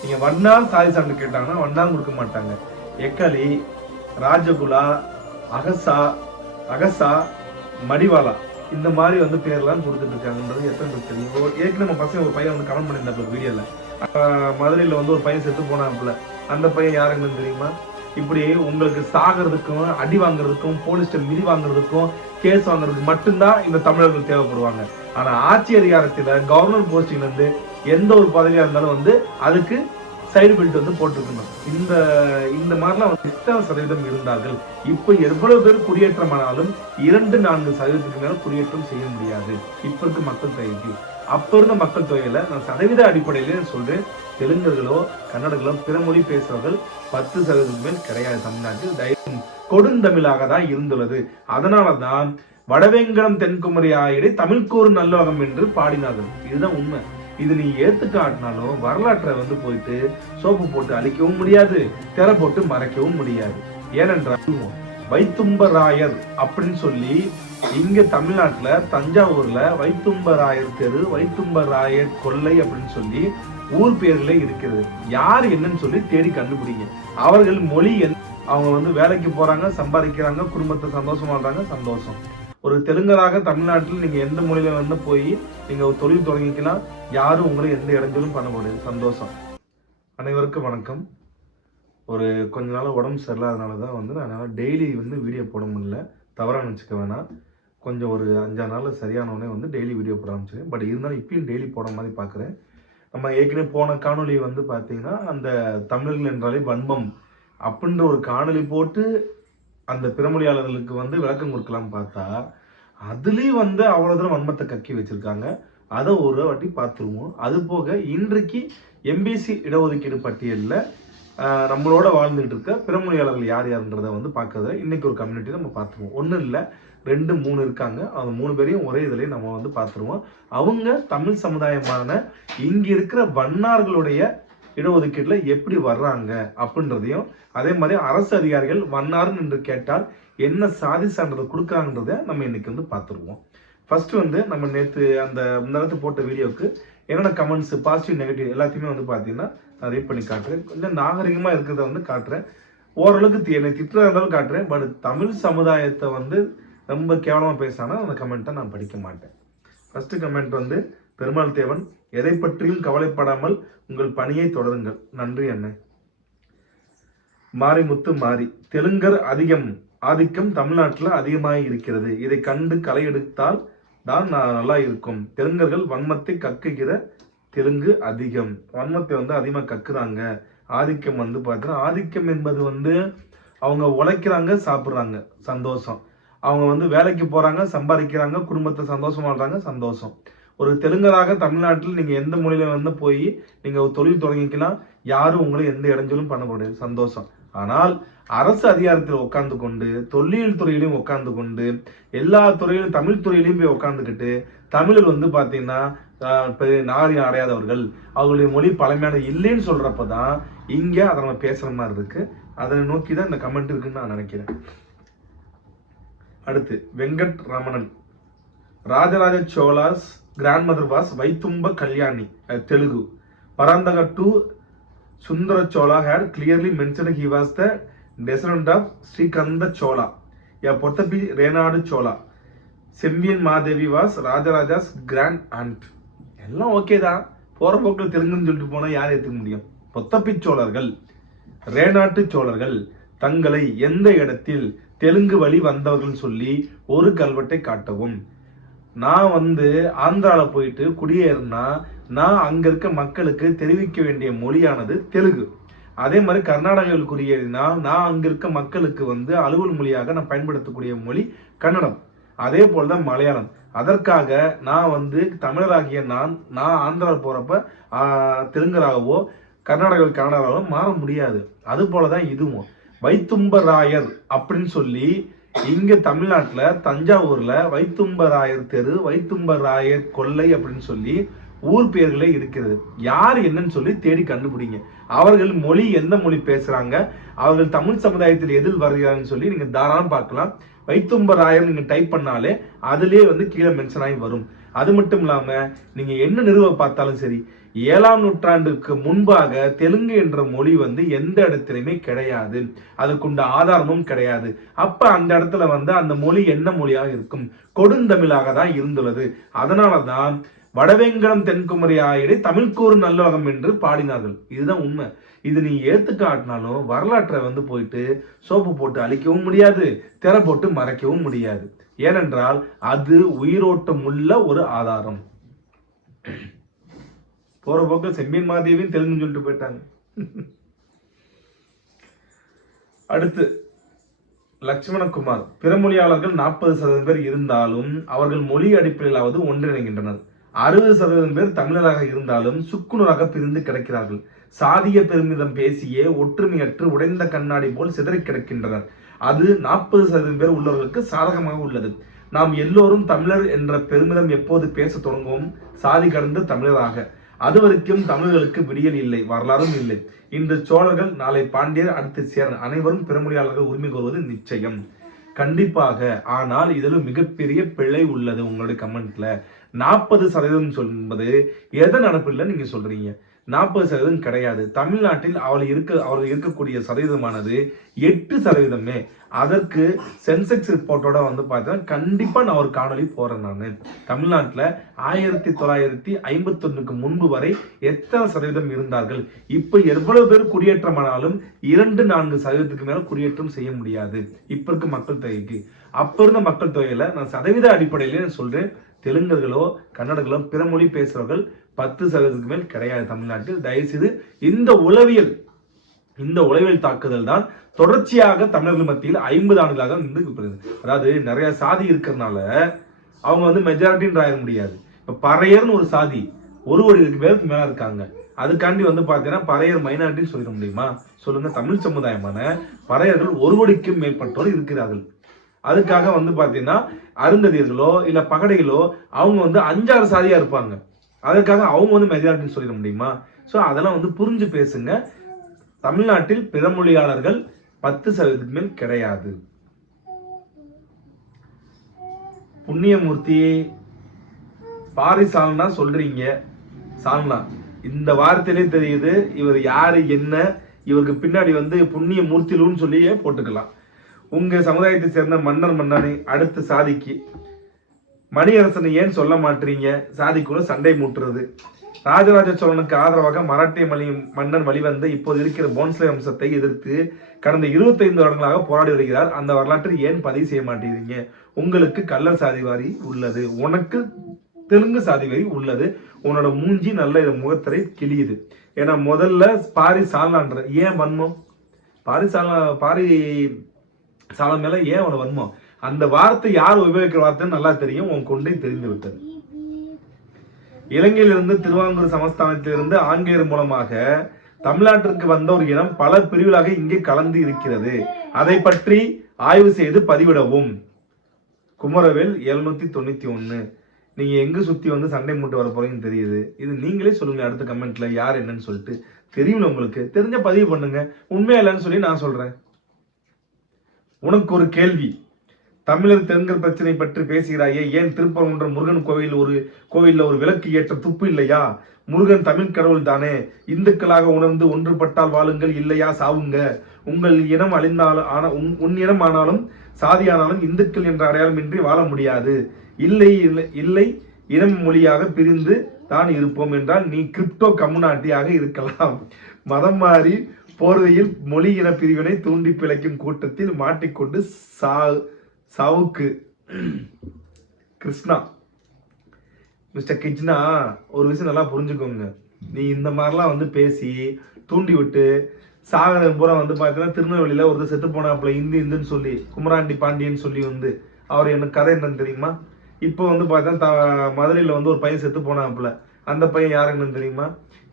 நீங்க வண்ணார் சாதி சான்று கேட்டாங்கன்னா வண்ணார் கொடுக்க மாட்டாங்க. எக்கலி, ராஜகுலா, அகசா, மடிவாலா இந்த மாதிரி வந்து பேர்லாம் கொடுத்துட்டு இருக்காங்கன்றது எத்தனை பேர் தெரியும்? ஏற்கனவே நம்ம பசங்க ஒரு பையன் வந்து கமெண்ட் பண்ணியிருந்தாங்க வீடியோல, மதுரையில வந்து ஒரு பையன் செத்து போனாப்புல. அந்த பையன் யாருன்னு தெரியுமா? இப்படி உங்களுக்கு சாகிறதுக்கும் அடி வாங்குறதுக்கும் போலீஸ்ட மிதி வாங்குறதுக்கும் கேஸ் வாங்குறதுக்கு மட்டும்தான் இந்த தமிழர்கள் தேவைப்படுவாங்க. ஆனா ஆட்சி அதிகாரத்துல கவர்மெண்ட் போஸ்டிங்ல இருந்து எந்த ஒரு பதவியா இருந்தாலும் வந்து அதுக்கு சைடு பெல்ட் வந்து போட்டிருக்கணும். இந்த மாதிரிலாம் எத்தனை சதவீதம் இருந்தார்கள்? இப்ப எவ்வளவு பேர் குடியேற்றமானாலும் 2-4% மேல குடியேற்றம் செய்ய முடியாது இப்ப இருக்க மக்கள் தொகைக்கு. அப்ப இருந்த மக்கள் தொகையில நான் சதவீத அடிப்படையில சொல்றேன், தெலுங்கர்களோ கன்னடர்களோ பிற மொழி பேசுறவர்கள் 10% மேல் கிடையாது. தமிழ்நாட்டில் கொடுந்தமிழாக தான் இருந்துள்ளது. அதனாலதான் வடவேங்கடம் தென்குமரி ஆயிடை தமிழ்கூறு நல்லுலகம் என்று பாடினார்கள். இதுதான் உண்மை. இது நீ ஏத்துக்காட்டினாலும் வரலாற்றை வந்து போயிட்டு சோப்பு போட்டு அழிக்கவும் முடியாது, திரை போட்டு மறைக்கவும் முடியாது. ஏனென்றால் வைத்தும்பராயர் அப்படின்னு சொல்லி இங்க தமிழ்நாட்டுல தஞ்சாவூர்ல வைத்தும்பராயர் தெரு, வைத்தும்பராயர் கொல்லை அப்படின்னு சொல்லி ஊர் பேர்களே இருக்கிறது. யார் என்னன்னு சொல்லி தேடி கண்டுபிடிங்க. அவர்கள் மொழி அவங்க வந்து வேலைக்கு போறாங்க, சம்பாதிக்கிறாங்க, குடும்பத்தை சந்தோஷமா வாழ்றாங்க, சந்தோஷம். ஒரு தெலுங்கராக தமிழ்நாட்டில் நீங்க எந்த மொழியில வந்து போய் நீங்க ஒரு தொழில் தொடங்கிக்கலாம், யாரும் உங்களை எந்த இடைஞ்சலும் பண்ண முடியாது, சந்தோஷம். அனைவருக்கும் வணக்கம். ஒரு கொஞ்ச நாள் உடம்பு சரியில்லாதனாலதான் வந்து நான் டெய்லி வந்து வீடியோ போட முடியல, தவறா நினைச்சுக்க வேணாம். கொஞ்சம் ஒரு 5-6 நாள் சரியானவனே வந்து டெய்லி வீடியோ போட ஆரம்பிச்சிருக்கேன். பட் இருந்தாலும் இப்பயும் டெய்லி போட மாதிரி பாக்குறேன். நம்ம ஏற்கனவே போன காணொலி வந்து பாத்தீங்கன்னா அந்த தமிழர்கள் என்றாலே வன்மம் அப்படின்ற ஒரு காணொலி போட்டு அந்த பிறமொழியாளர்களுக்கு வந்து விளக்கம் கொடுக்கலாம் பார்த்தா அதுலயும் வந்து அவ்வளவு தூரம் வன்மத்தை கக்கி வச்சிருக்காங்க. அதை ஒரு வாட்டி பார்த்துருவோம். அது போக இன்றைக்கு எம்பிசி இடஒதுக்கீடு பட்டியலில் நம்மளோட வாழ்ந்துகிட்டு இருக்க பிறமொழியாளர்கள் யார் யாருன்றதை வந்து பார்க்கறத இன்னைக்கு ஒரு கம்யூனிட்டி நம்ம பார்த்துருவோம். ஒன்றும் இல்லை, 2-3 இருக்காங்க. அந்த 3 பேரையும் ஒரே இதுலேயே நம்ம வந்து பார்த்துருவோம். அவங்க தமிழ் சமுதாயமான இங்க இருக்கிற வண்ணார்களுடைய இடஒதுக்கீடுல எப்படி வர்றாங்க அப்படின்றதையும், அதே மாதிரி அரசு அதிகாரிகள் வண்ணார்னு என்று கேட்டால் என்ன சாதி சான்றிதழ் கொடுக்குறாங்கன்றத நம்ம இன்னைக்கு வந்து பார்த்துருவோம். ஃபர்ஸ்ட் வந்து நம்ம நேற்று அந்த நேரத்து போட்ட வீடியோக்கு என்னென்ன கமெண்ட்ஸ் பாசிட்டிவ் நெகட்டிவ் எல்லாத்தையுமே வந்து பார்த்தீங்கன்னா நான் ரீட் பண்ணி காட்டுறேன். கொஞ்சம் நாகரிகமாக இருக்கிறத வந்து காட்டுறேன். ஓரளவுக்கு என்னை திட்டுறதா இருந்தாலும் காட்டுறேன். பட் தமிழ் சமுதாயத்தை வந்து ரொம்ப கேவலமாக பேசினா அந்த கமெண்ட்டை நான் படிக்க மாட்டேன். ஃபர்ஸ்ட் கமெண்ட் வந்து பெருமாள் தேவன், எதை பற்றியும் கவலைப்படாமல் உங்கள் பணியை தொடருங்கள், நன்றி அண்ணன். மாரிமுத்து மாறி, தெலுங்கர் ஆதிக்கம் தமிழ்நாட்டில் அதிகமாக இருக்கிறது. இதை கண்டு களை எடுத்தால் தான் நல்லா இருக்கும். தெலுங்கர்கள் வன்மத்தை கக்குகிற தெலுங்கு அதிகம். வன்மத்தை வந்து அதிகமாக கக்குறாங்க. ஆதிக்கம் வந்து பார்த்தீங்கன்னா ஆதிக்கம் என்பது வந்து அவங்க உழைக்கிறாங்க, சாப்பிட்றாங்க, சந்தோஷம். அவங்க வந்து வேலைக்கு போறாங்க, சம்பாதிக்கிறாங்க, குடும்பத்தை சந்தோஷமா வாழ்றாங்க, சந்தோஷம். ஒரு தெலுங்கராக தமிழ்நாட்டில் நீங்க எந்த மொழியில வந்து போய் நீங்க ஒரு தொழில் தொடங்கிக்கலாம், யாரும் உங்களை எந்த இடைஞ்சலும் பண்ண முடியாது, சந்தோஷம். ஆனால் அரசு அதிகாரத்தில் உட்கார்ந்து கொண்டு தொல்லியல் துறையிலையும் உட்கார்ந்து கொண்டு எல்லா துறையிலும் தமிழ் துறையிலையும் போய் உட்கார்ந்துக்கிட்டு தமிழில் வந்து பாத்தீங்கன்னா நாகரிகம் அடையாதவர்கள், அவங்களுடைய மொழி பழமையான இல்லைன்னு சொல்றப்பதான் இங்க அதை நம்ம பேசுற மாதிரி இருக்கு. அதை நோக்கிதான் இந்த கமெண்ட் இருக்குன்னு நான் நினைக்கிறேன். அடுத்து Venkat Ramanan, Rajaraja Chola's grandmother was Vaidumba Kalyani, Telugu. Parantaka to Sundara Chola had clearly mentioned he was the descendant of Srikanda Chola, a Pottapi Renadu Chola. Sembiyan Madevi was Rajaraja's grand aunt. எல்லாம் ஓகே தான், போற போக்கில் தெலுங்குன்னு சொல்லிட்டு போனா யார் ஏற்றுக்க முடியும்? பொத்தப்பி சோழர்கள், ரேநாட்டு சோழர்கள் தங்களை எந்த இடத்தில் தெலுங்கு வழி வந்தவர்கள் சொல்லி ஒரு கல்வெட்டை காட்டவும். நான் வந்து ஆந்திரால போயிட்டு குடியேறினா நான் அங்க இருக்க மக்களுக்கு தெரிவிக்க வேண்டிய மொழியானது தெலுங்கு. அதே மாதிரி கர்நாடகாவில் குடியேறினா நான் அங்க இருக்க மக்களுக்கு வந்து அலுவல் மொழியாக நான் பயன்படுத்தக்கூடிய மொழி கன்னடம். அதே போலதான் மலையாளம். அதற்காக நான் வந்து தமிழராகிய நான் ஆந்திராவில் போறப்ப தெலுங்கராகவோ கர்நாடகாவில் கன்னடாவோ மாற முடியாது. அது போலதான் இதுவும். வைத்தும்பராயர் அப்படின்னு சொல்லி இங்க தமிழ்நாட்டுல தஞ்சாவூர்ல வைத்தும்பராயர் தெரு, வைத்தும்பராயர் கொல்லை அப்படின்னு சொல்லி ஊர் பெயர்களே இருக்கிறது. யார் என்னன்னு சொல்லி தேடி கண்டுபிடிங்க. அவர்கள் மொழி எந்த மொழி பேசுறாங்க, அவர்கள் தமிழ் சமுதாயத்தில் எதில் வருகிறாங்கன்னு சொல்லி நீங்க தாராளம் பார்க்கலாம். வைத்தும்பராயர் நீங்க டைப் பண்ணாலே அதுலயே வந்து கீழே மென்ஷன் ஆகி வரும். அது மட்டும் இல்லாம நீங்க என்ன நிறுவ பார்த்தாலும் சரி, 7ஆம் நூற்றாண்டுக்கு முன்பாக தெலுங்கு என்ற மொழி வந்து எந்த இடத்துலையுமே கிடையாது, அதுக்குண்ட ஆதாரமும் கிடையாது. அப்ப அந்த இடத்துல வந்து அந்த மொழி என்ன மொழியாக இருக்கும்? கொடுந்தமிழாக தான் இருந்துள்ளது. அதனாலதான் வடவேங்கடம் தென்குமரி ஆயிடை தமிழ்க்கூறு நல்லுலகம் என்று பாடினார்கள். இதுதான் உண்மை. இது நீ ஏத்துக்காட்டினாலும் வரலாற்றை வந்து போயிட்டு சோப்பு போட்டு அழிக்கவும் முடியாது, திரை போட்டு மறைக்கவும் முடியாது. ஏனென்றால் அது உயிரோட்டம் உள்ள ஒரு ஆதாரம். போற போக்க செம்பியன் மாதேவியும் தெலுங்கு சொல்லிட்டு போயிட்டாங்க. அடுத்து லட்சுமணகுமார், பிறமொழியாளர்கள் 40% பேர் இருந்தாலும் அவர்கள் மொழி அடிப்படையிலாவது ஒன்றிணைகின்றனர். 60% பேர் தமிழராக இருந்தாலும் சுக்குநூறாக பிரிந்து கிடக்கிறார்கள். சாதிய பெருமிதம் பேசியே ஒற்றுமையற்று உடைந்த கண்ணாடி போல் சிதறி கிடக்கின்றனர். அது 40% பேர் உள்ளவர்களுக்கு சாதகமாக உள்ளது. நாம் எல்லோரும் தமிழர் என்ற பெருமிதம் எப்போது பேச தொடங்குவோம்? சாதி கடந்து தமிழராக. அது வரைக்கும் தமிழர்களுக்கு விடியல் இல்லை, வரலாறும் இல்லை. இன்று சோழர்கள், நாளை பாண்டியர், அடுத்து சேரன், அனைவரும் பிறமொழியாளர்கள் உரிமை கோருவது நிச்சயம், கண்டிப்பாக. ஆனால் இதில் மிகப்பெரிய பிழை உள்ளது. உங்களுடைய கமெண்ட்ல 40% சொல்வது எதன் அனுப்பில்ல நீங்க சொல்றீங்க? 40% கிடையாது. தமிழ்நாட்டில் அவர்கள் இருக்கக்கூடிய சதவீதமானது 8%. அதற்கு சென்செக்ஸ் ரிப்போர்ட்டோட வந்து பார்த்தீங்கன்னா கண்டிப்பா நான் ஒரு காணொலி போறேன். நான் தமிழ்நாட்டில் 1951க்கு முன்பு வரை எத்தனை சதவீதம் இருந்தார்கள், இப்ப எவ்வளவு பேர் குடியேற்றமானாலும் 2-4% மேல குடியேற்றம் செய்ய முடியாது இப்ப இருக்க மக்கள் தொகைக்கு. அப்ப இருந்த மக்கள் தொகையில நான் சதவீத அடிப்படையில சொல்றேன், தெலுங்கர்களோ கன்னடர்களோ பிற மொழி பேசுறவர்கள் 10% மேல் கிடையாது தமிழ்நாட்டில். தயவுசெய்து இந்த உளவியல் தாக்குதல் தான் தொடர்ச்சியாக தமிழர்கள் மத்தியில் 50 ஆண்டுகளாக நின்று. அதாவது நிறைய சாதி இருக்கிறதுனால அவங்க வந்து மெஜாரிட்டின்னு ஆயிட முடியாது. இப்ப பறையர்னு ஒரு சாதி 1 கோடி பேருக்கு மேல இருக்காங்க. அதுக்காண்டி வந்து பாத்தீங்கன்னா பறையர் மைனாரிட்டின்னு சொல்லிட முடியுமா? சொல்லுங்க. தமிழ் சமுதாயமான பறையர்கள் 1 கோடிக்கும் மேற்பட்டோர் இருக்கிறார்கள். அதுக்காக வந்து பாத்தீங்கன்னா அருந்ததியர்களோ இல்ல பகடைகளோ அவங்க வந்து 5-6 சாதியா இருப்பாங்க. அதற்காக அவங்க வந்து மெஜாரிட்டின்னு சொல்லிட முடியுமா? சோ அதெல்லாம் வந்து புரிஞ்சு பேசுங்க. தமிழ்நாட்டில் பிறமொழியாளர்கள் 10% மேல் கிடையாது. புண்ணியமூர்த்தி, பாரிசாலனா சொல்றீங்க. சாலனா இந்த வார்த்தையிலே தெரியுது இவர் யாரு என்ன. இவருக்கு பின்னாடி வந்து புண்ணிய மூர்த்திலுன்னு சொல்லியே போட்டுக்கலாம். உங்க சமுதாயத்தை சேர்ந்த மன்னனை அடுத்த சாதிக்கு மணியரசனை ஏன் சொல்ல மாட்டீங்க? சாதிக்குள்ள சண்டை மூட்டுறது. ராஜராஜ சோழனுக்கு ஆதரவாக மராட்டிய மன்னன் வழிவந்த இப்போது இருக்கிற போன்ஸ்லே வம்சத்தை எதிர்த்து கடந்த 25 வருடங்களாக போராடி வருகிறார். அந்த வரலாற்றில் ஏன் பதிவு செய்ய மாட்டேங்கிறீங்க? உங்களுக்கு கள்ளர் சாதி வரி உள்ளது, உனக்கு தெலுங்கு சாதி வரி உள்ளது. உன்னோட மூஞ்சி நல்ல முகத்திரை கிளியுது. ஏன்னா முதல்ல பாரி சாலன்ற ஏன் வன்மம்? பாரி சாலம் மேல ஏன் அவனை வன்மம்? அந்த வார்த்தை யார் உபயோகிக்கிற வார்த்தைன்னு நல்லா தெரியும். உன் கொண்டை தெரிந்து விட்டது. இலங்கையிலிருந்து திருவாங்கூர் சமஸ்தானத்திலிருந்து ஆங்கிலேயர் மூலமாக தமிழ்நாட்டிற்கு வந்த ஒரு இனம் பல பிரிவுகளாக இங்கே கலந்து இருக்கிறது. அதை பற்றி ஆய்வு செய்து பதிவிடவும். குமரவேல் 791. நீங்க எங்க சுத்தி வந்து சண்டை மூட்டு வர போறீங்கன்னு தெரியுது. இது நீங்களே சொல்லுங்க அடுத்த கமெண்ட்ல யார் என்னன்னு சொல்லிட்டு. தெரியும் உங்களுக்கு தெரிஞ்ச பதிவு பண்ணுங்க. உண்மையா இல்லைன்னு சொல்லி நான் சொல்றேன். உனக்கு ஒரு கேள்வி. தமிழர் தெலுங்கர் பிரச்சனை பற்றி பேசுகிறாயே, ஏன் திருப்பரங்குன்றம் முருகன் கோவில்ல ஒரு விளக்கு ஏற்ற துப்பு இல்லையா? முருகன் தமிழ் கடவுள் தானே. இந்துக்களாக உணர்ந்து ஒன்றுபட்டால் வாழுங்கள், இல்லையா சாவுங்க. உங்கள் இனம் அழிந்தாலும் உன் இனம் ஆனாலும் சாதியானாலும் இந்துக்கள் என்ற அடையாளம் இன்றி வாழ முடியாது. இல்லை இனம் மொழியாக பிரிந்து தான் இருப்போம் என்றால் நீ கிரிப்டோ கம்யூனிட்டியாக இருக்கலாம். மதம் மாறி போர்வையில் மொழி இன பிரிவினை தூண்டி பிழைக்கும் கூட்டத்தில் மாட்டிக்கொண்டு சாவுக்கு. கிருஷ்ணா, மிஸ்டர் கிருஷ்ணா, ஒரு விஷயம் நல்லா புரிஞ்சுக்கோங்க. நீ இந்த மாதிரிலாம் வந்து பேசி தூண்டி விட்டு சாகரம் பூரா வந்து பார்த்தீங்கன்னா திருநெல்வேலியில ஒருத்தர் செத்து போனாப்புல இந்துன்னு சொல்லி குமராண்டி பாண்டியன்னு சொல்லி வந்து அவர் எனக்கு கதை என்னன்னு தெரியுமா? இப்போ வந்து பார்த்தா மதுரையில் வந்து ஒரு பையன் செத்து போனாப்புல. அந்த பையன் யார் என்னன்னு தெரியுமா?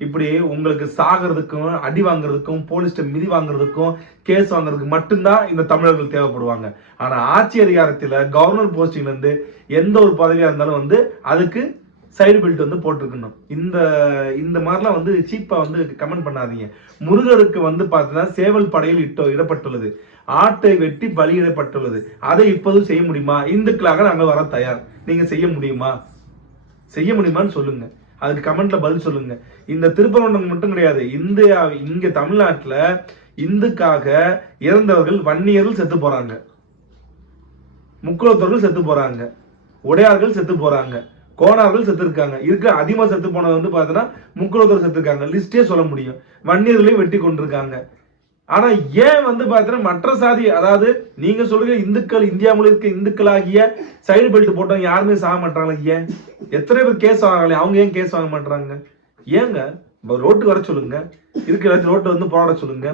இப்படி உங்களுக்கு சாகிறதுக்கும் அடி வாங்குறதுக்கும் போலீஸ்ட மிதி வாங்குறதுக்கும் கேஸ் வாங்குறதுக்கு மட்டும்தான் இந்த தமிழர்கள் தேவைப்படுவாங்க. ஆனா ஆட்சி அதிகாரத்துல கவர்னர் போஸ்டிங்ல இருந்து எந்த ஒரு பதவியா இருந்தாலும் வந்து அதுக்கு சைடு பெல்ட் வந்து போட்டிருக்கணும். இந்த மாதிரிலாம் வந்து சீப்பா வந்து கமெண்ட் பண்ணாதீங்க. முருகருக்கு வந்து பார்த்தீங்கன்னா சேவல் படையில் இடப்பட்டுள்ளது, ஆட்டை வெட்டி பலியிடப்பட்டுள்ளது. அதை இப்போதும் செய்ய முடியுமா? இந்துக்களாக நாங்கள் வர தயார். நீங்க செய்ய முடியுமான்னு சொல்லுங்க. அதுக்கு கமெண்ட்ல பதில் சொல்லுங்க. இந்த திருப்பரங்குன்றம் மட்டும் கிடையாது, இங்க தமிழ்நாட்டுல இந்துக்காக இறந்தவர்கள் வன்னியர்கள் செத்து போறாங்க, முக்குளத்தோர்கள் செத்து போறாங்க, உடையார்கள் செத்து போறாங்க, கோணார்கள் செத்து இருக்காங்க. இருக்க அதிகமா செத்து போனது வந்து பாத்தீங்கன்னா முக்குளத்தோர் செத்து இருக்காங்க. லிஸ்டே சொல்ல முடியும். வன்னியர்களையும் வெட்டி கொண்டிருக்காங்க. ஆனா ஏன் வந்து பாத்தீங்கன்னா மற்ற சாதி, அதாவது நீங்க சொல்லுங்க இந்துக்கள், இந்தியா முழுக்க இருக்க இந்துக்களாகிய சைடு பெல்ட் போட்டவங்க யாருமே சாக மாட்டாங்களா? ஏன் எத்தனை பேர் கேஸ் வாங்கல, அவங்க ஏன் கேஸ் வாங்க மாட்டாங்க? ஏங்க ரோட்டுக்கு வர சொல்லுங்க, இருக்கிற ரோட்டு வந்து போராட சொல்லுங்க.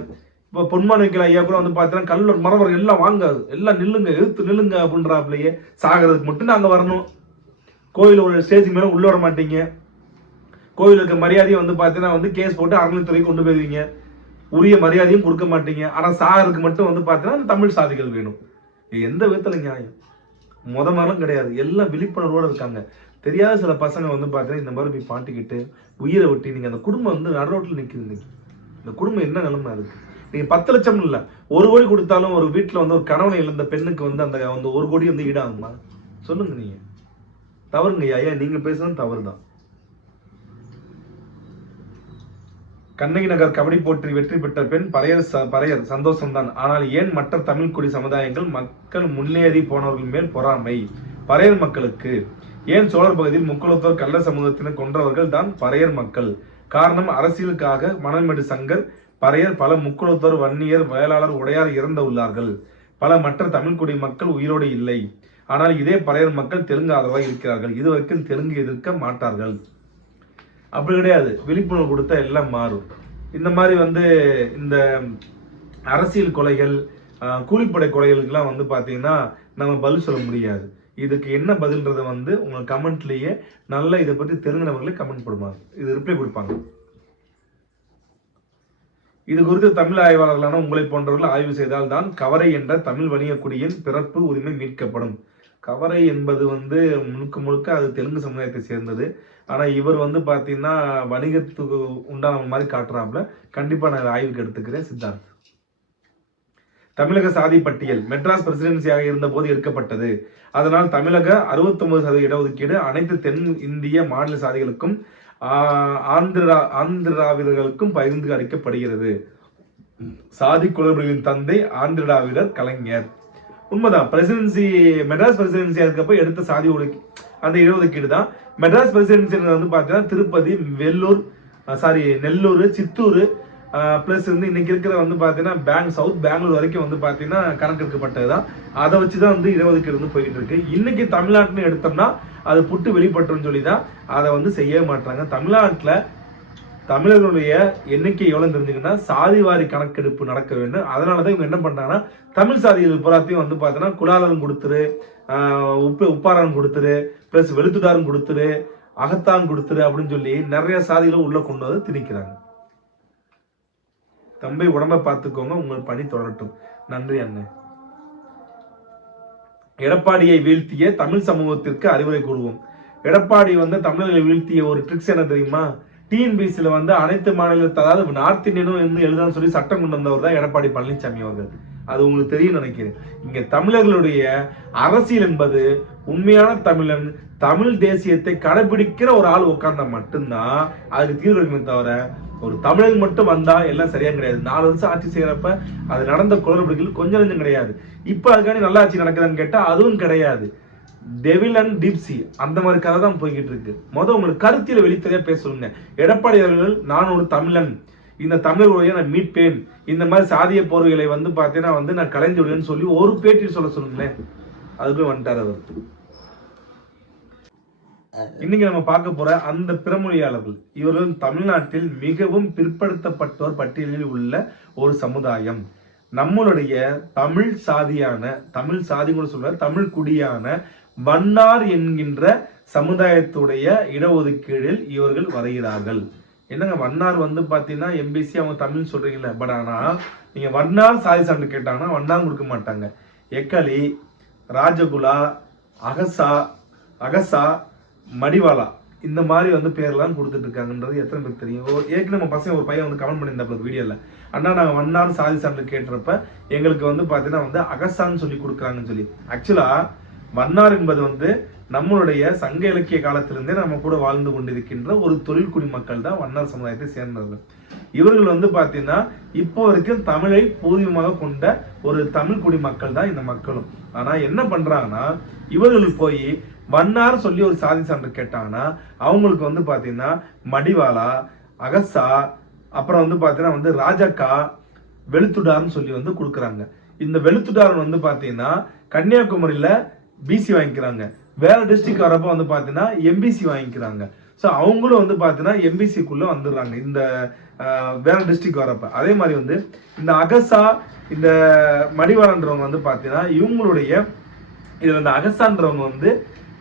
இப்போ பொன்மான் வைக்கல ஐயா கூட வந்து பாத்தீங்கன்னா கல்லூர் மரவர் எல்லாம் வாங்காது, எல்லாம் நில்லுங்க, எதிர்த்து நில்லுங்க அப்படின்றாப்லயே. சாகிறதுக்கு மட்டும் நாங்க வரணும், கோயில் ஒரு ஸ்டேஜுக்கு மேல உள்ள வர மாட்டீங்க, கோயிலுக்கு மரியாதையை வந்து பாத்தீங்கன்னா வந்து கேஸ் போட்டு அறநிலைத்துறைக்கு கொண்டு போயிருவீங்க, உரிய மரியாதையும் கொடுக்க மாட்டீங்க. ஆனா சாகருக்கு மட்டும் வந்து பாத்தீங்கன்னா தமிழ் சாதிகள் வேணும். எந்த விதத்துல நியாயம்? மாதிரிலாம் கிடையாது. எல்லாம் விழிப்புணர்வோட இருக்காங்க. தெரியாத சில பசங்க வந்து பாத்தீங்கன்னா இந்த மாதிரி போய் பாட்டிக்கிட்டு உயிரை விட்டு நீங்க அந்த குடும்பம் வந்து நடுரோட்டில் நிக்குது. இந்த குடும்பம் என்ன நிலைமை இருக்கு? நீங்க 10 லட்சம் இல்ல 1 கோடி கொடுத்தாலும் ஒரு வீட்டுல வந்து ஒரு கணவனை இழந்த பெண்ணுக்கு வந்து அந்த 1 கோடி வந்து ஈடாகுமா? சொல்லுங்க. நீங்க தவறுங்க ஐயா, நீங்க பேசுறது தவறுதான். கண்ணகி நகர் கபடி போட்டி வெற்றி பெற்ற பெண் பறையர் சந்தோஷம்தான். ஆனால் ஏன் மற்ற தமிழ் குடி சமுதாயங்கள் மக்கள் முன்னேறி போனவர்கள் மேல் பொறாமை? பறையர் மக்களுக்கு ஏன் சோழர் பகுதியில் முக்குளத்தோர் கள்ள சமூகத்தினர் கொன்றவர்கள் தான் பறையர் மக்கள்? காரணம் அரசியலுக்காக மணல்மேடு சங்கர் பறையர், பல முக்குளத்தோர், வன்னியர், வேளாளர், உடையார் இறந்து உள்ளார்கள். பல மற்ற தமிழ் குடி மக்கள் உயிரோடு இல்லை. ஆனால் இதே பறையர் மக்கள் தெலுங்கு ஆதரவாக இருக்கிறார்கள். இதுவரைக்கும் தெலுங்கு எதிர்க்க மாட்டார்கள். அப்படி கிடையாது, விழிப்புணர்வு கொடுத்தா எல்லாம் மாறும். இந்த மாதிரி வந்து இந்த அரசியல் கொலைகள், கூலிப்படை கொலைகளுக்கெல்லாம் வந்து பாத்தீங்கன்னா நம்ம பதில் சொல்ல முடியாது. இதுக்கு என்ன பதில்ன்றதை வந்து உங்க கமெண்ட்லயே நல்லா இதை பத்தி தெரிஞ்சவங்களே கமெண்ட் பண்ணுவாங்க, இது ரிப்ளை கொடுப்பாங்க. இது குறித்து தமிழ் ஆய்வாளர்களான உங்களை போன்றவர்கள் ஆய்வு செய்தால் தான் கவரை என்ற தமிழ் வணிக குடியின் பிறப்பு உரிமை மீட்கப்படும். கவரை என்பது வந்து முழுக்க அது தெலுங்கு சமுதாயத்தை சேர்ந்தது. ஆனா இவர் வந்து பாத்தீங்கன்னா வணிகத்துக்கு உண்டான மாதிரி காட்டுறாப்புல. கண்டிப்பா நான் ஆய்வுக்கு எடுத்துக்கிறேன். சித்தார்த். தமிழக சாதி பட்டியல் மெட்ராஸ் பிரசிடென்சியாக இருந்த போது எடுக்கப்பட்டது. அதனால் தமிழக 69% இடஒதுக்கீடு அனைத்து தென் இந்திய மாநில சாதிகளுக்கும் ஆந்திராவிடர்களுக்கும் பகிர்ந்து அளிக்கப்படுகிறது. சாதி குளறுபடிகளின் தந்தை ஆந்திராவிடர் கலைஞர். உண்மைதான். பிரசிடென்சி மெட்ராஸ் பிரசிடென்சியா இருக்கப்ப எடுத்த சாதி அந்த இடஒதுக்கீடு தான். மெட்ராஸ் பிரசிடென்சி வந்து பாத்தீங்கன்னா திருப்பதி, நெல்லூர், சித்தூர் பிளஸ் வந்து இன்னைக்கு இருக்கிற வந்து பாத்தீங்கன்னா சவுத் பெங்களூர் வரைக்கும் வந்து பாத்தீங்கன்னா கணக்கு எடுக்கப்பட்டதுதான். அதை வச்சுதான் வந்து இடஒதுக்கீடு வந்து போயிட்டு இருக்கு. இன்னைக்கு தமிழ்நாட்டுன்னு எடுத்தோம்னா அது புட்டு வெளிப்பட்டுன்னு சொல்லிதான் அதை வந்து செய்யவே மாட்டாங்க. தமிழ்நாட்டுல தமிழர்களுடைய எண்ணிக்கை எவ்வளவு தெரிஞ்சுங்கன்னா சாதிவாரி கணக்கெடுப்பு நடக்க வேண்டும். அதனாலதான் இவங்க என்ன பண்றாங்கன்னா தமிழ் சாதிகள் புறாத்தையும் வந்து பாத்தீங்கன்னா குலாலன் கொடுத்துரு, உப்பாரன் கொடுத்துரு, பிளஸ் வெளுத்துடாரன் கொடுத்துரு, அகத்தான் கொடுத்துரு அப்படின்னு சொல்லி நிறைய சாதிகளை உள்ள கொண்டு வந்து திணிக்கிறாங்க. தம்பி உடம்ப பார்த்துக்கோங்க, உங்கள் பணி தொடரட்டும். நன்றி அண்ணன். எடப்பாடியை வீழ்த்திய தமிழ் சமூகத்திற்கு அறிவுரை கூறுவோம். எடப்பாடி வந்து தமிழர்களை வீழ்த்திய ஒரு ட்ரிக்ஸ் என்ன தெரியுமா? டிஎன்பிசியில வந்து அனைத்து மாநிலத்தை, அதாவது நார்த் இந்தியனும் வந்து எழுதான்னு சொல்லி சட்டம் கொண்டு வந்தவர் தான் எடப்பாடி பழனிசாமி அவர்கள். அது உங்களுக்கு தெரியும் நினைக்கிறேன். இங்க தமிழர்களுடைய அரசியல் என்பது உண்மையான தமிழன், தமிழ் தேசியத்தை கடைபிடிக்கிற ஒரு ஆள் உட்கார்ந்தா மட்டும்தான் அதுக்கு தீர்வு இருக்குமே தவிர ஒரு தமிழன் மட்டும் வந்தா எல்லாம் சரியா கிடையாது. 4 வருஷம் ஆட்சி செய்யறப்ப அது நடந்த குளறுபடிகள் கொஞ்சம் நெஞ்சம் கிடையாது. இப்ப அதுக்காண்டி நல்லா ஆட்சி நடக்குதுன்னு கேட்டா அதுவும் கிடையாது. டெவில் அண்ட் டிப்சி அந்த மாதிரி கதை தான் போய்கிட்டு இருக்கு. உங்களுக்கு கருத்தியல வெளித்தறையா பேச சொல்லுங்க. எடப்பாடி அவர்கள் நான் ஒரு தமிழன், இந்த தமிழர்களுடைய நான் மீட்பேன், இந்த மாதிரி சாதிய போர்வைகளை வந்து பாத்தீங்கன்னா வந்து நான் கலைஞ்சு விடுவேன்னு சொல்லி ஒரு பேட்டி சொல்ல சொல்லுங்களேன். அதுக்கு வந்துட்டார் அவர். இன்னைக்கு நம்ம பார்க்க போற அந்த பிறமொழியாளர்கள், இவர்கள் தமிழ்நாட்டில் மிகவும் பிற்படுத்தப்பட்டோர் பட்டியலில் உள்ள ஒரு சமுதாயம். நம்மளுடைய தமிழ் சாதி கூட சொல்ற தமிழ் குடியான வண்ணார் என்கின்ற சமுதாயத்துடைய இடஒதுக்கீடில் இவர்கள் வருகிறார்கள். என்னங்க வண்ணார் வந்து பாத்தீங்கன்னா எம்பிசி அவங்க தமிழ் சொல்றீங்களா? பட் ஆனா நீங்க வண்ணார் சாதி சான்று கேட்டாங்கன்னா வண்ணார் கொடுக்க மாட்டாங்க. எக்கலி, ராஜகுலா, அகசா, மடிவாலா இந்த மாதிரி வந்து பேர்லாம் கொடுத்துட்டு இருக்காங்கன்றது எத்தனை பேருக்கு தெரியும்? ஏற்கனவே நம்ம பசங்க ஒரு பையன் வந்து கமெண்ட் பண்ணியிருந்தாப்புல வீடியோல, அண்ணா நாங்க வண்ணார் சாதி சான்று கேட்டுறப்ப எங்களுக்கு வந்து பாத்தீங்கன்னா வந்து அகசான்னு சொல்லி கொடுக்குறாங்கன்னு சொல்லி. ஆக்சுவலா வண்ணார் என்பது வந்து நம்மளுடைய சங்க இலக்கிய காலத்திலிருந்தே நம்ம கூட வாழ்ந்து கொண்டிருக்கின்ற ஒரு தொழில் குடிமக்கள் தான் வண்ணார் சமுதாயத்தை சேர்ந்தவர்கள். இவர்கள் வந்து பாத்தீங்கன்னா இப்போ வரைக்கும் தமிழை பூர்வீகமாக கொண்ட ஒரு தமிழ் குடிமக்கள் தான் இந்த மக்களும். ஆனா என்ன பண்றாங்கன்னா, இவர்கள் போய் வண்ணார் சொல்லி ஒரு சாதி சான்று கேட்டாங்கன்னா அவங்களுக்கு வந்து பாத்தீங்கன்னா மடிவாளா, அகசா, அப்புறம் வந்து பாத்தீங்கன்னா வந்து ராஜக்கா, வெளுத்துடார்னு சொல்லி வந்து கொடுக்குறாங்க. இந்த வெளுத்துடார் வந்து பாத்தீங்கன்னா கன்னியாகுமரியில பிசி வாங்கிக்கிறாங்க, வேற டிஸ்ட்ரிக்ட் வரப்ப வந்து பாத்தீங்கன்னா எம்பிசி வாங்கிக்கிறாங்க. ஸோ அவங்களும் வந்து பாத்தீங்கன்னா எம்பிசிக்குள்ள வந்துடுறாங்க இந்த வேற டிஸ்ட்ரிக்ட் வரப்ப. அதே மாதிரி வந்து இந்த அகசா, இந்த மடிவாளன்றவங்க வந்து பாத்தீங்கன்னா இவங்களுடைய இதுல இந்த அகசான்றவங்க வந்து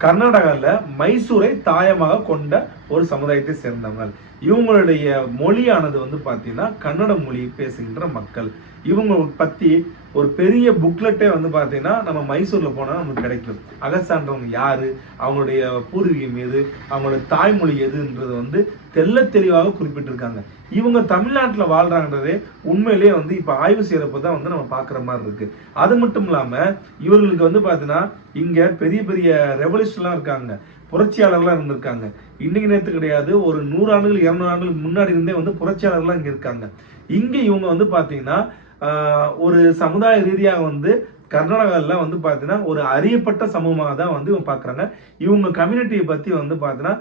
கர்நாடகாவில் மைசூரை தாயமாக கொண்ட ஒரு சமுதாயத்தை சேர்ந்தவங்க. இவங்களுடைய மொழியானது வந்து பாத்தீங்கன்னா கன்னட மொழி பேசுகின்ற மக்கள். இவங்க பத்தி ஒரு பெரிய புக்லெட்டே வந்து பாத்தீங்கன்னா நம்ம மைசூர்ல போனா நமக்கு கிடைக்கும். அகசான்றவங்க யாரு, அவங்களுடைய பூர்வீகம் எது, அவங்களோட தாய்மொழி எதுன்றது வந்து தெல்ல தெளிவாக குறிப்பிட்டிருக்காங்க. இவங்க தமிழ்நாட்டுல வாழ்றாங்கன்றதே உண்மையிலேயே வந்து இப்ப ஆய்வு செய்யறப்பதான் வந்து நம்ம பாக்குற மாதிரி இருக்கு. அது மட்டும் இல்லாம இவர்களுக்கு வந்து பாத்தீங்கன்னா இங்க பெரிய பெரிய ரெவல்யூஷன்லாம் இருக்காங்க, புரட்சியாளர்லாம் இருந்திருக்காங்க. இன்னைக்கு நேரத்து கிடையாது, ஒரு 100 ஆண்டுகள் 200 ஆண்டுகளுக்கு முன்னாடி இருந்தே வந்து புரட்சியாளர்லாம் இங்க இருக்காங்க. இங்க இவங்க வந்து பாத்தீங்கன்னா ஒரு சமுதாய ரீதியாக வந்து கர்நாடகாவில் வந்து பாத்தீங்கன்னா ஒரு அறியப்பட்ட சமூகமாக தான் வந்து இவங்க பாக்குறாங்க. இவங்க கம்யூனிட்டியை பத்தி வந்து பாத்தீங்கன்னா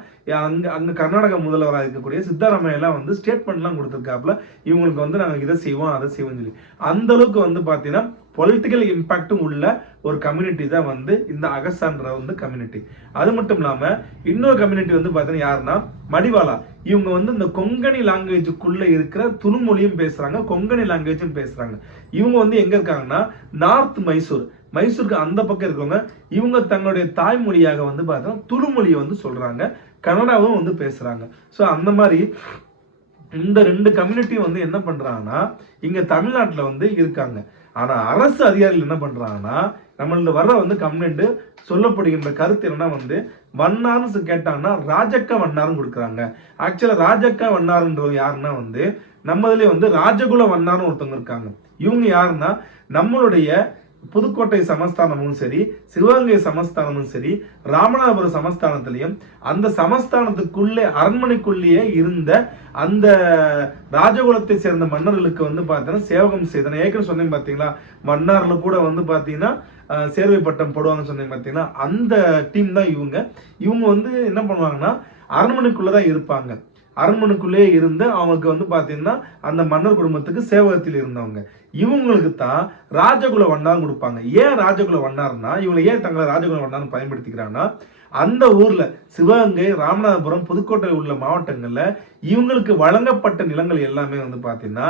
அங்க கர்நாடக முதல்வராக இருக்கக்கூடிய சித்தாராமையா வந்து ஸ்டேட்மெண்ட்லாம் கொடுத்துருக்காப்புல, இவங்களுக்கு வந்து நாங்க இதை செய்வோம் அதை செய்வோம் சொல்லி. அந்த அளவுக்கு வந்து பாத்தீங்கன்னா பொலிட்டிக்கல் இம்பாக்டும் உள்ள ஒரு கம்யூனிட்டி தான் வந்து இந்த அகசான்ற வந்து கம்யூனிட்டி. அது மட்டும் இல்லாம இன்னொரு கம்யூனிட்டி வந்து பாத்தீங்கன்னா யாருன்னா மடிவாளா. இவங்க வந்து இந்த கொங்கணி லாங்குவேஜுக்குள்ள இருக்கிற துணுமொழியும் பேசுறாங்க, கொங்கணி லாங்குவேஜும் பேசுறாங்க. இவங்க வந்து எங்க இருக்காங்கன்னா நார்த் மைசூர், மைசூருக்கு அந்த பக்கம் இருக்கவங்க. இவங்க தங்களுடைய தாய்மொழியாக வந்து பார்த்தீங்கன்னா துளுமொழியை வந்து சொல்றாங்க, கன்னடாவும் வந்து பேசுறாங்க. ஸோ அந்த மாதிரி இந்த 2 கம்யூனிட்டியும் வந்து என்ன பண்றாங்கன்னா இங்க தமிழ்நாட்டுல வந்து இருக்காங்க. ஆனா அரசு அதிகாரிகள் என்ன பண்றாங்கன்னா நம்மள வர்ற வந்து கம்ப்ளைண்ட் சொல்லப்படுகின்ற கருத்து என்னன்னா வந்து வண்ணார்னு கேட்டாங்கன்னா ராஜக்கா வண்ணார்னு கொடுக்குறாங்க. ஆக்சுவலா ராஜக்கா வண்ணார்ன்றவங்க யாருன்னா வந்து நம்மதுலயே வந்து ராஜகுல வண்ணார்னு ஒருத்தவங்க இருக்காங்க. இவங்க யாருன்னா நம்மளுடைய புதுக்கோட்டை சமஸ்தானமும் சரி, சிவகங்கை சமஸ்தானமும் சரி, ராமநாதபுரம் சமஸ்தானத்திலையும் அந்த சமஸ்தானத்துக்குள்ளே அரண்மனைக்குள்ளேயே இருந்த அந்த ராஜகுலத்தை சேர்ந்த மன்னர்களுக்கு வந்து பாத்தீங்கன்னா சேவகம் செய்தன. ஏற்கனவே சொன்னேன் பாத்தீங்களா, மன்னார்ல கூட வந்து பாத்தீங்கன்னா சேர்வை பட்டம் போடுவாங்கன்னு சொன்னேன் பாத்தீங்கன்னா, அந்த டீம் தான் இவங்க. இவங்க வந்து என்ன பண்ணுவாங்கன்னா அரண்மனைக்குள்ளதான் இருப்பாங்க. அரண்மனைக்குள்ளே இருந்து அவங்களுக்கு வந்து பாத்தீங்கன்னா அந்த மன்னர் குடும்பத்துக்கு சேவகத்தில் இருந்தவங்க. இவங்களுக்கு தான் ராஜகுல வண்ணார் கொடுப்பாங்க. ஏன் ராஜகுல வண்ணார்னா இவங்க ஏன் தங்களை ராஜகுல வண்ணார்னு பயன்படுத்திக்கிறாங்கன்னா அந்த ஊர்ல சிவகங்கை, ராமநாதபுரம், புதுக்கோட்டை உள்ள மாவட்டங்கள்ல இவங்களுக்கு வழங்கப்பட்ட நிலங்கள் எல்லாமே வந்து பாத்தீங்கன்னா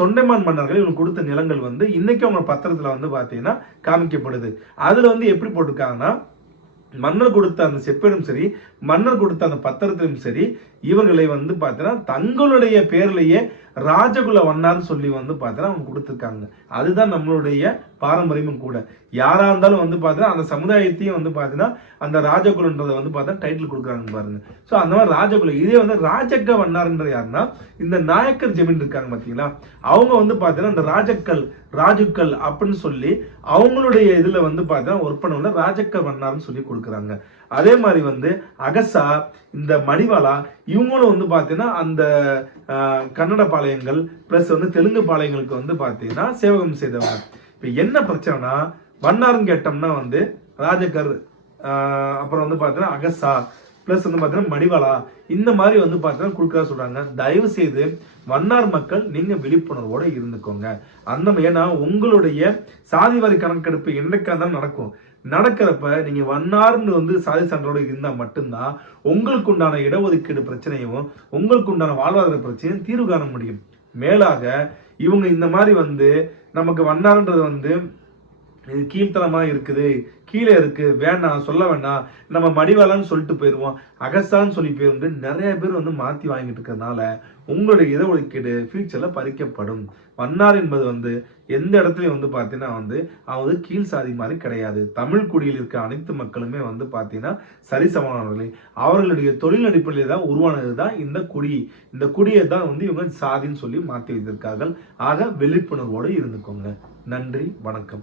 தொண்டைமான் மன்னர்கள் இவங்க கொடுத்த நிலங்கள் வந்து இன்னைக்கு அவங்க பத்திரத்துல வந்து பாத்தீங்கன்னா காமிக்கப்படுது. அதுல வந்து எப்படி போட்டிருக்காங்கன்னா மன்னர் கொடுத்த அந்த செப்பேடும் சரி, மன்னர் கொடுத்த அந்த பத்திரத்திலும் சரி, இவர்களை வந்து பாத்தீங்கன்னா தங்களுடைய பேர்லயே ராஜகுல வண்ணார்னு சொல்லி வந்து பாத்தீங்கன்னா அவங்க கொடுத்துருக்காங்க. அதுதான் நம்மளுடைய பாரம்பரியமும் கூட. யாரா இருந்தாலும் வந்து பாத்தீங்கன்னா அந்த சமுதாயத்தையும் வந்து பாத்தீங்கன்னா அந்த ராஜகுலன்றதை வந்து பார்த்தா டைட்டில் கொடுக்குறாங்க பாருங்க. ஸோ அந்த மாதிரி ராஜகுல. இதே வந்து ராஜக்க வண்ணார்ன்ற யாருன்னா இந்த நாயக்கர் ஜமீன் இருக்காங்க பாத்தீங்களா, அவங்க வந்து பாத்தீங்கன்னா இந்த ராஜுக்கள் அப்படின்னு சொல்லி அவங்களுடைய இதுல வந்து பாத்தீங்கன்னா ஒர்க் பண்ணவங்க ராஜக்க வண்ணார்னு சொல்லி கொடுக்குறாங்க. அதே மாதிரி வந்து அகசா, இந்த மடிவாளா இவங்களும் வந்து பாத்தீங்கன்னா அந்த கன்னட பாளையங்கள் பிளஸ் வந்து தெலுங்கு பாளையங்களுக்கு வந்து பாத்தீங்கன்னா சேவகம் செய்தவங்க. இப்ப என்ன பிரச்சனைனா வண்ணார்னு கேட்டோம்னா வந்து ராஜகர், அப்புறம் வந்து பாத்தீங்கன்னா அகசா பிளஸ் வந்து பாத்தீங்கன்னா மடிவாளா இந்த மாதிரி வந்து பாத்தீங்கன்னா கொடுக்கறதா சொல்றாங்க. தயவு செய்து வண்ணார் மக்கள் நீங்க விழிப்புணர்வோட இருந்துக்கோங்க. அந்த ஏன்னா உங்களுடைய சாதிவாரி கணக்கெடுப்பு என்னைக்கா இருந்தாலும் நடக்கும். நடக்கிறப்ப நீங்க வண்ணார்னு வந்து சாதி சான்றோட இருந்தா மட்டும்தான் உங்களுக்கு உண்டான இடஒதுக்கீடு பிரச்சனையும் உங்களுக்கு உண்டான வாழ்வாதார பிரச்சனையும் தீர்வு காண முடியும். மேலாக இவங்க இந்த மாதிரி வந்து நமக்கு வண்ணார்ன்றது வந்து இது கீழ்த்தனமா இருக்குது, கீழே இருக்கு, வேணாம் சொல்ல வேண்டாம், நம்ம மடிவாளான்னு சொல்லிட்டு போயிடுவோம், அகசான்னு சொல்லி போயிருந்து நிறைய பேர் வந்து மாத்தி வாங்கிட்டு இருக்கிறதுனால உங்களுடைய இடஒதுக்கீடு ஃபியூச்சர்ல பறிக்கப்படும். வண்ணார் என்பது வந்து எந்த இடத்துலயும் வந்து பாத்தீங்கன்னா வந்து அவங்க கீழ் சாதி மாதிரி கிடையாது. தமிழ் குடியில் இருக்க அனைத்து மக்களுமே வந்து பாத்தீங்கன்னா சரிசமானவர்களே. அவர்களுடைய தொழில் அடிப்படையில் தான் உருவானதுதான் இந்த குடி. இந்த குடியை தான் வந்து இவங்க சாதின்னு சொல்லி மாத்தி வைத்திருக்கார்கள். ஆக விழிப்புணர்வோடு இருந்துக்கோங்க. நன்றி, வணக்கம்.